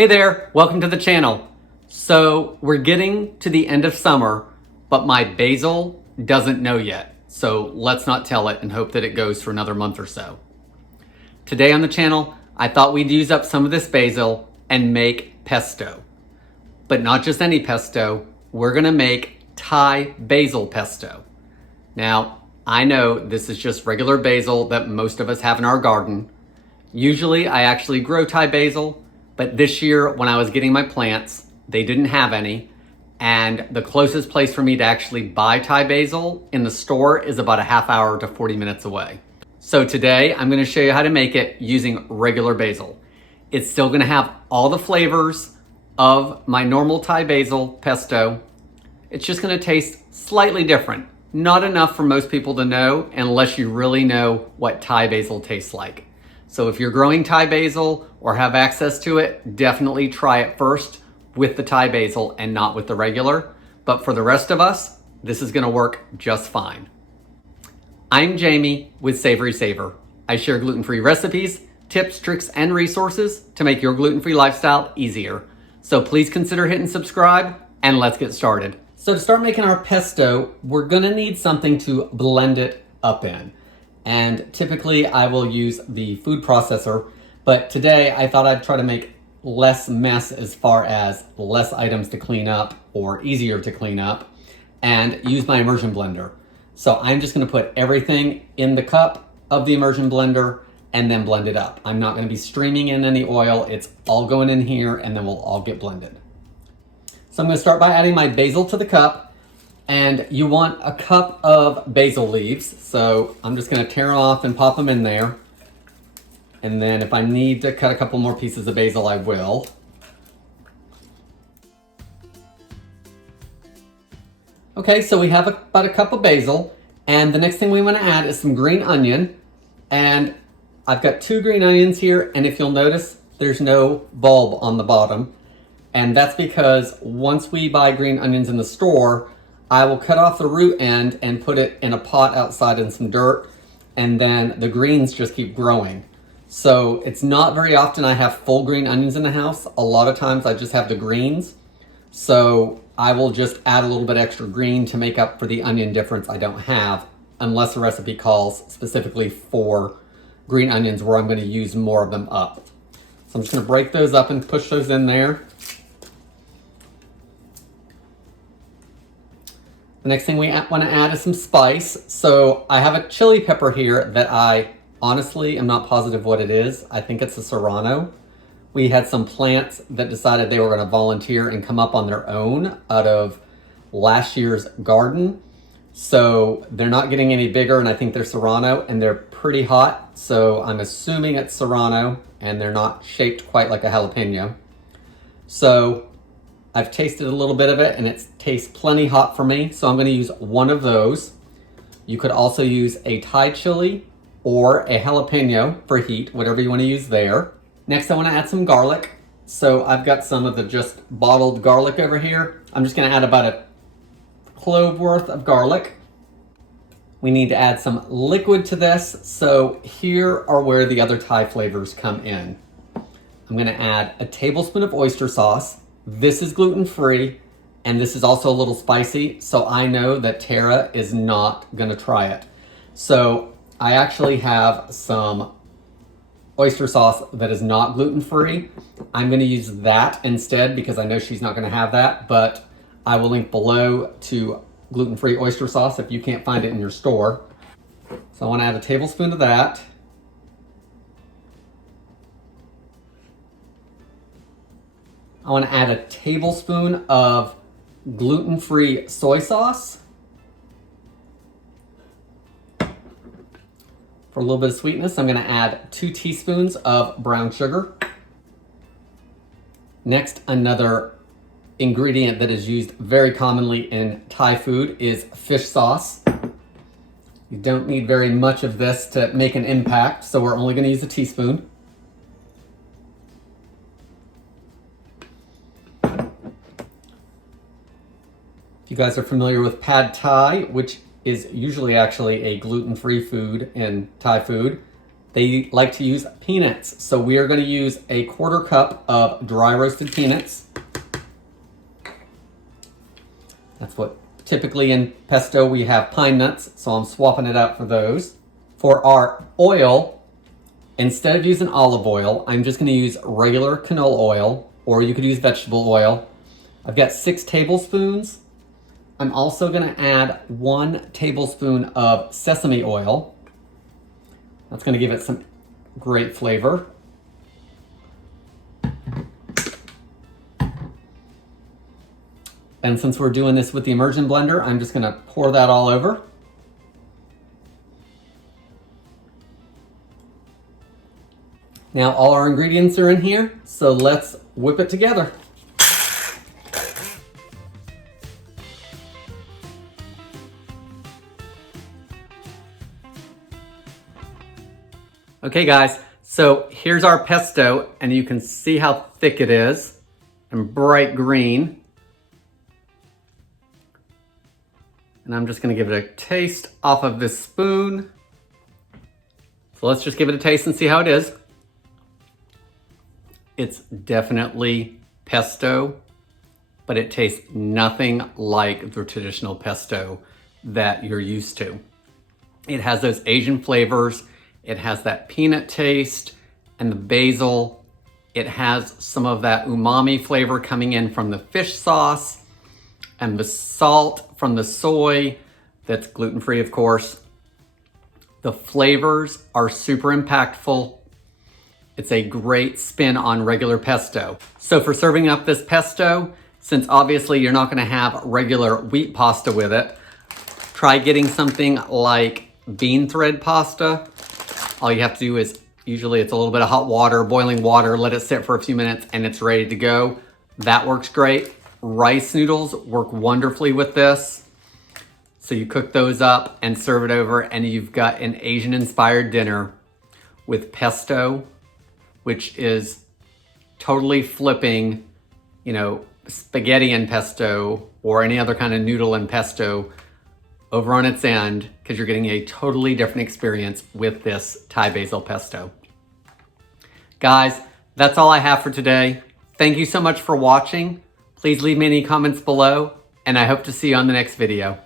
Hey there, welcome to the channel. So we're getting to the end of summer, but my basil doesn't know yet. So let's not tell it and hope that it goes for another month or so. Today on the channel, I thought we'd use up some of this basil and make pesto. But not just any pesto, we're gonna make Thai basil pesto. Now, I know this is just regular basil that most of us have in our garden. Usually I actually grow Thai basil, but this year when I was getting my plants, they didn't have any. And the closest place for me to actually buy Thai basil in the store is about a half hour to 40 minutes away. So today I'm gonna show you how to make it using regular basil. It's still gonna have all the flavors of my normal Thai basil pesto. It's just gonna taste slightly different. Not enough for most people to know unless you really know what Thai basil tastes like. So if you're growing Thai basil or have access to it, definitely try it first with the Thai basil and not with the regular. But for the rest of us, this is gonna work just fine. I'm Jamie with SavorySaver. I share gluten-free recipes, tips, tricks, and resources to make your gluten-free lifestyle easier. So please consider hitting subscribe and let's get started. So to start making our pesto, we're gonna need something to blend it up in. And typically I will use the food processor, but today I thought I'd try to make less mess as far as less items to clean up or easier to clean up and use my immersion blender. So I'm just gonna put everything in the cup of the immersion blender and then blend it up. I'm not gonna be streaming in any oil. It's all going in here and then we'll all get blended. So I'm gonna start by adding my basil to the cup. And you want a cup of basil leaves. So I'm just gonna tear them off and pop them in there. And then if I need to cut a couple more pieces of basil, I will. Okay, so we have about a cup of basil. And the next thing we wanna add is some green onion. And I've got 2 green onions here. And if you'll notice, there's no bulb on the bottom. And that's because once we buy green onions in the store, I will cut off the root end and put it in a pot outside in some dirt, and then the greens just keep growing. So it's not very often I have full green onions in the house. A lot of times I just have the greens. So I will just add a little bit extra green to make up for the onion difference I don't have, unless the recipe calls specifically for green onions where I'm gonna use more of them up. So I'm just gonna break those up and push those in there. The next thing we want to add is some spice. So I have a chili pepper here that I honestly am not positive what it is. I think it's a serrano. We had some plants that decided they were going to volunteer and come up on their own out of last year's garden. So they're not getting any bigger and I think they're serrano and they're pretty hot. So I'm assuming it's serrano and they're not shaped quite like a jalapeno. So I've tasted a little bit of it and it tastes plenty hot for me, so I'm gonna use one of those. You could also use a Thai chili or a jalapeno for heat, whatever you wanna use there. Next, I wanna add some garlic. So I've got some of the just bottled garlic over here. I'm just gonna add about a clove worth of garlic. We need to add some liquid to this, so here are where the other Thai flavors come in. I'm gonna add a tablespoon of oyster sauce. This is gluten-free, and this is also a little spicy, so I know that Tara is not gonna try it. So I actually have some oyster sauce that is not gluten-free. I'm gonna use that instead because I know she's not gonna have that, but I will link below to gluten-free oyster sauce if you can't find it in your store. So I wanna add a tablespoon of that. I want to add a tablespoon of gluten-free soy sauce. For a little bit of sweetness, I'm going to add 2 teaspoons of brown sugar. Next, another ingredient that is used very commonly in Thai food is fish sauce. You don't need very much of this to make an impact, so we're only going to use a teaspoon. If you guys are familiar with pad thai, which is usually actually a gluten-free food in Thai food, they like to use peanuts. So we are going to use a 1/4 cup of dry roasted peanuts. That's what typically in pesto we have pine nuts, so I'm swapping it out for those. For our oil, instead of using olive oil, I'm just going to use regular canola oil, or you could use vegetable oil. I've got 6 tablespoons. I'm also going to add 1 tablespoon of sesame oil. That's going to give it some great flavor. And since we're doing this with the immersion blender, I'm just going to pour that all over. Now all our ingredients are in here, so let's whip it together. Okay guys, so here's our pesto, and you can see how thick it is and bright green. And I'm just gonna give it a taste off of this spoon. So let's just give it a taste and see how it is. It's definitely pesto, but it tastes nothing like the traditional pesto that you're used to. It has those Asian flavors. It has that peanut taste and the basil. It has some of that umami flavor coming in from the fish sauce and the salt from the soy that's gluten-free, of course. The flavors are super impactful. It's a great spin on regular pesto. So for serving up this pesto, since obviously you're not gonna have regular wheat pasta with it, try getting something like bean thread pasta. All you have to do is, usually it's a little bit of hot water, boiling water, let it sit for a few minutes and it's ready to go. That works great. Rice noodles work wonderfully with this. So you cook those up and serve it over, and you've got an Asian inspired dinner with pesto, which is totally flipping, you know, spaghetti and pesto or any other kind of noodle and pesto over on its end, because you're getting a totally different experience with this Thai basil pesto. Guys, that's all I have for today. Thank you so much for watching. Please leave me any comments below, and I hope to see you on the next video.